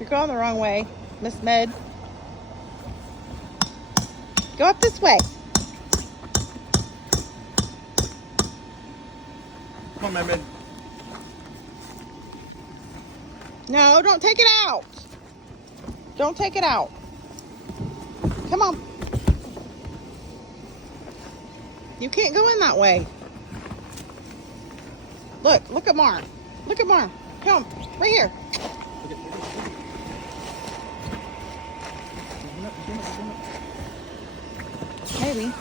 You're going the wrong way, Miss Med. Go up this way. Come on, Med. No, don't take it out. Don't take it out. Come on. You can't go in that way. Look at Mar. Look at Mar. Come, right here. Maybe.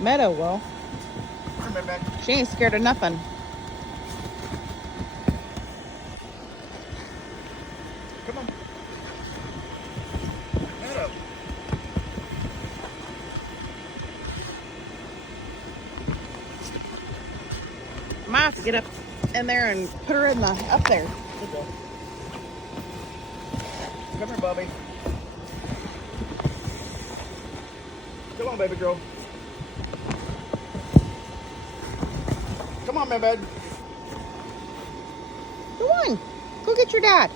Meadow will. She ain't scared of nothing. Come on. Meadow. I might have to get up in there and put her in the up there. Good girl. Come here, Bobby. Come on, baby girl. Come on, my bed. Go on. Go get your dad.